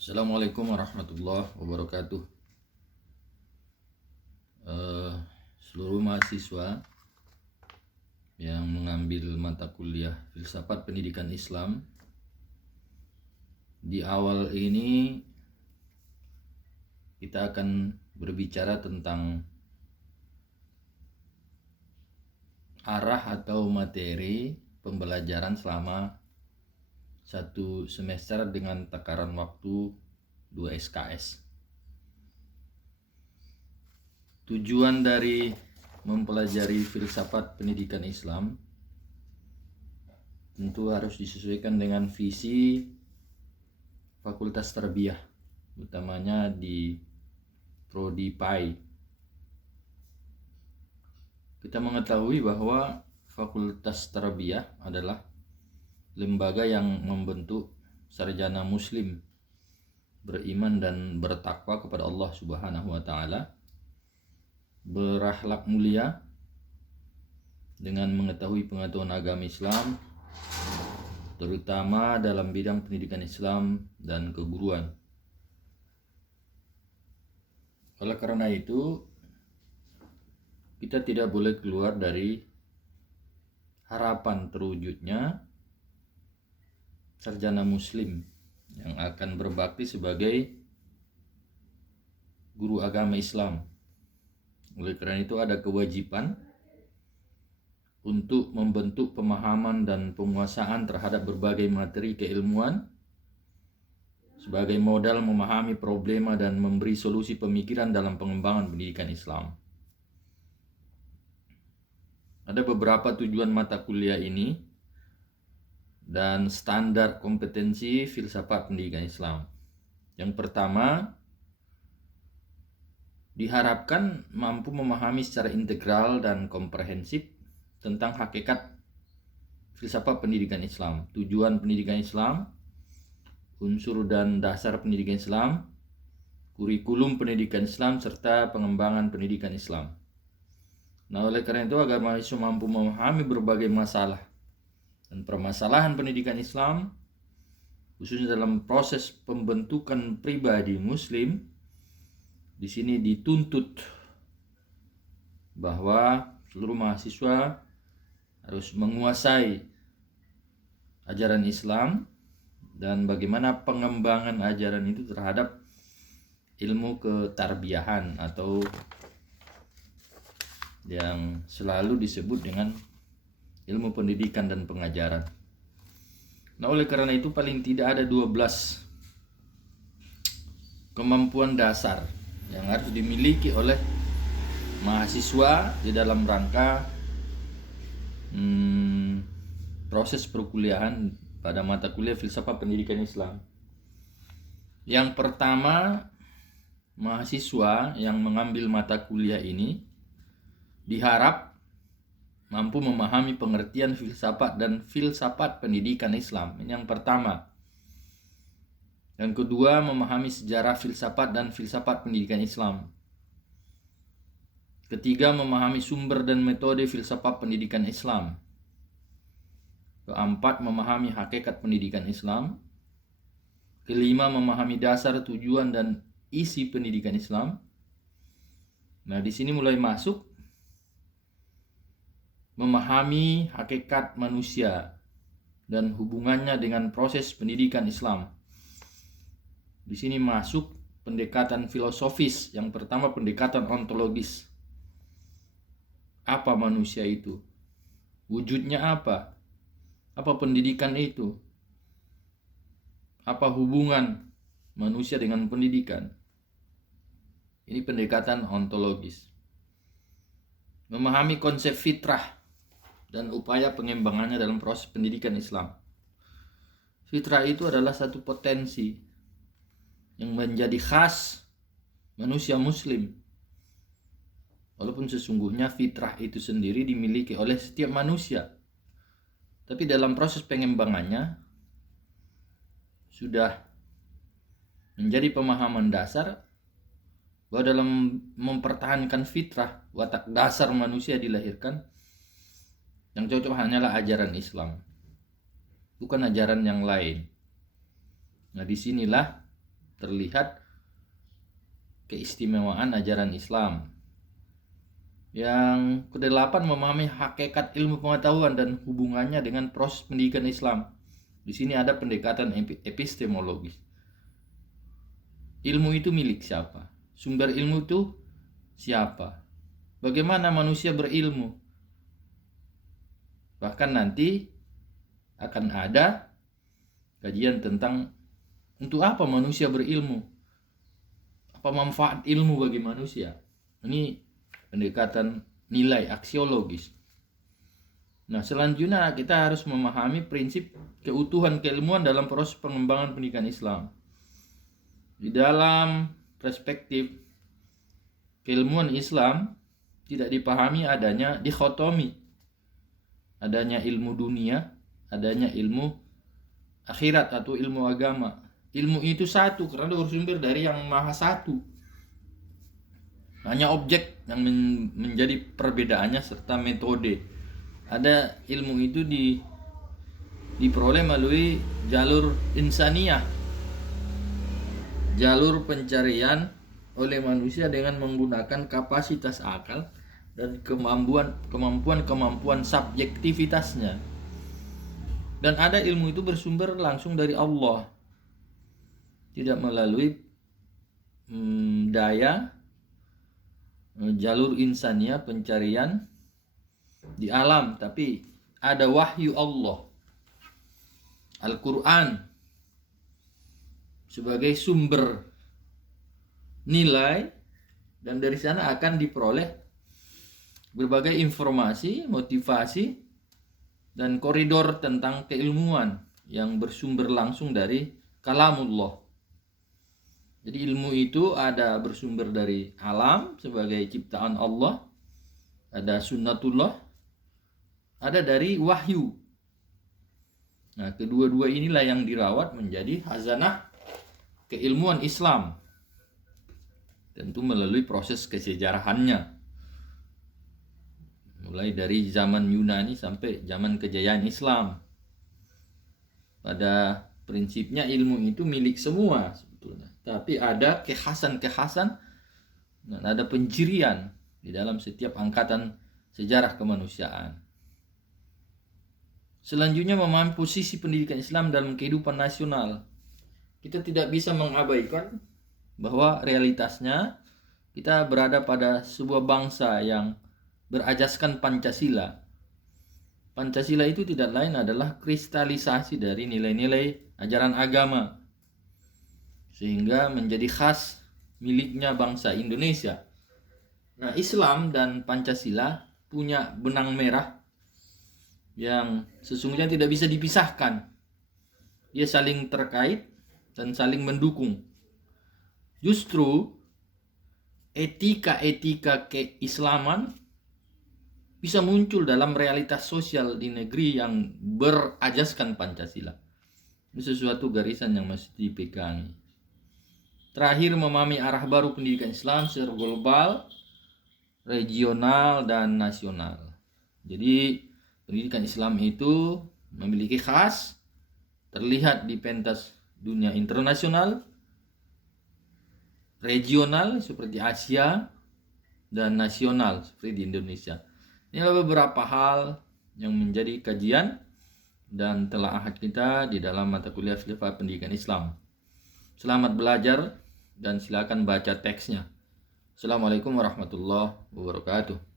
Assalamualaikum warahmatullahi wabarakatuh. Seluruh mahasiswa yang mengambil mata kuliah Filsafat Pendidikan Islam, di awal ini kita akan berbicara tentang arah atau materi pembelajaran selama satu semester dengan takaran waktu 2 SKS. Tujuan dari mempelajari filsafat pendidikan Islam tentu harus disesuaikan dengan visi Fakultas Tarbiyah, utamanya di Prodi PAI. Kita mengetahui bahwa Fakultas Tarbiyah adalah lembaga yang membentuk sarjana muslim beriman dan bertakwa kepada Allah Subhanahu wa taala, berakhlak mulia dengan mengetahui pengetahuan agama Islam, terutama dalam bidang pendidikan Islam dan keguruan. Oleh karena itu, kita tidak boleh keluar dari harapan terwujudnya sarjana muslim yang akan berbakti sebagai guru agama Islam. Oleh karena itu ada kewajiban untuk membentuk pemahaman dan penguasaan terhadap berbagai materi keilmuan sebagai modal memahami problema dan memberi solusi pemikiran dalam pengembangan pendidikan Islam. Ada beberapa tujuan mata kuliah ini dan standar kompetensi filsafat pendidikan Islam. Yang pertama, diharapkan mampu memahami secara integral dan komprehensif tentang hakikat filsafat pendidikan Islam, tujuan pendidikan Islam, unsur dan dasar pendidikan Islam, kurikulum pendidikan Islam, serta pengembangan pendidikan Islam. Nah, oleh karena itu agar mahasiswa mampu memahami berbagai masalah dan permasalahan pendidikan Islam, khususnya dalam proses pembentukan pribadi muslim, di sini dituntut bahwa seluruh mahasiswa harus menguasai ajaran Islam dan bagaimana pengembangan ajaran itu terhadap ilmu ketarbiyahan atau yang selalu disebut dengan ilmu pendidikan dan pengajaran. Nah, oleh karena itu paling tidak ada 12 kemampuan dasar yang harus dimiliki oleh mahasiswa di dalam rangka proses perkuliahan pada mata kuliah Filsafat Pendidikan Islam. Yang pertama, mahasiswa yang mengambil mata kuliah ini diharap mampu memahami pengertian filsafat dan filsafat pendidikan Islam. Ini yang pertama. Yang kedua, memahami sejarah filsafat dan filsafat pendidikan Islam. Ketiga, memahami sumber dan metode filsafat pendidikan Islam. Keempat, memahami hakikat pendidikan Islam. Kelima, memahami dasar, tujuan, dan isi pendidikan Islam. Nah, di sini mulai masuk memahami hakikat manusia dan hubungannya dengan proses pendidikan Islam. Di sini masuk pendekatan filosofis. Yang pertama, pendekatan ontologis. Apa manusia itu? Wujudnya apa? Apa pendidikan itu? Apa hubungan manusia dengan pendidikan? Ini pendekatan ontologis. Memahami konsep fitrah dan upaya pengembangannya dalam proses pendidikan Islam. Fitrah itu adalah satu potensi yang menjadi khas manusia muslim. Walaupun sesungguhnya fitrah itu sendiri dimiliki oleh setiap manusia, tapi dalam proses pengembangannya sudah menjadi pemahaman dasar bahwa dalam mempertahankan fitrah, watak dasar manusia dilahirkan, yang cocok hanyalah ajaran Islam, bukan ajaran yang lain. Nah, disinilah terlihat keistimewaan ajaran Islam. Yang kedelapan, memahami hakikat ilmu pengetahuan dan hubungannya dengan proses pendidikan Islam. Di sini ada pendekatan epistemologis. Ilmu itu milik siapa? Sumber ilmu itu siapa? Bagaimana manusia berilmu? Bahkan nanti akan ada kajian tentang untuk apa manusia berilmu? Apa manfaat ilmu bagi manusia? Ini pendekatan nilai aksiologis. Nah, selanjutnya kita harus memahami prinsip keutuhan keilmuan dalam proses pengembangan pendidikan Islam. Di dalam perspektif keilmuan Islam tidak dipahami adanya dikotomi, adanya ilmu dunia, adanya ilmu akhirat atau ilmu agama. Ilmu itu satu karena bersumber dari yang maha satu. Hanya objek yang menjadi perbedaannya serta metode. Ada ilmu itu diperoleh melalui jalur insaniyah, jalur pencarian oleh manusia dengan menggunakan kapasitas akal dan kemampuan subjektivitasnya. Dan ada ilmu itu bersumber langsung dari Allah, tidak melalui daya jalur insania pencarian di alam, tapi ada wahyu Allah, Al-Quran sebagai sumber nilai, dan dari sana akan diperoleh berbagai informasi, motivasi, dan koridor tentang keilmuan yang bersumber langsung dari kalamullah. Jadi ilmu itu ada bersumber dari alam sebagai ciptaan Allah, ada sunnatullah, ada dari wahyu. Nah, kedua-dua inilah yang dirawat menjadi khazanah keilmuan Islam. Tentu melalui proses kesejarahannya. Mulai dari zaman Yunani sampai zaman kejayaan Islam. Pada prinsipnya ilmu itu milik semua sebetulnya. Tapi ada kekhasan-kekhasan dan ada pencirian di dalam setiap angkatan sejarah kemanusiaan. Selanjutnya, memahami posisi pendidikan Islam dalam kehidupan nasional. Kita tidak bisa mengabaikan bahwa realitasnya kita berada pada sebuah bangsa yang berajaskan Pancasila. Pancasila itu tidak lain adalah kristalisasi dari nilai-nilai ajaran agama, sehingga menjadi khas miliknya bangsa Indonesia. Nah, Islam dan Pancasila punya benang merah yang sesungguhnya tidak bisa dipisahkan. Dia saling terkait dan saling mendukung. Justru etika-etika keislaman bisa muncul dalam realitas sosial di negeri yang berajaskan Pancasila. Ini sesuatu garisan yang mesti dipegangi. Terakhir, memahami arah baru pendidikan Islam secara global, regional, dan nasional. Jadi pendidikan Islam itu memiliki khas, terlihat di pentas dunia internasional, regional seperti Asia, dan nasional seperti di Indonesia. Ini adalah beberapa hal yang menjadi kajian dan telaah kita di dalam mata kuliah Filsafat Pendidikan Islam. Selamat belajar dan silakan baca teksnya. Assalamualaikum warahmatullahi wabarakatuh.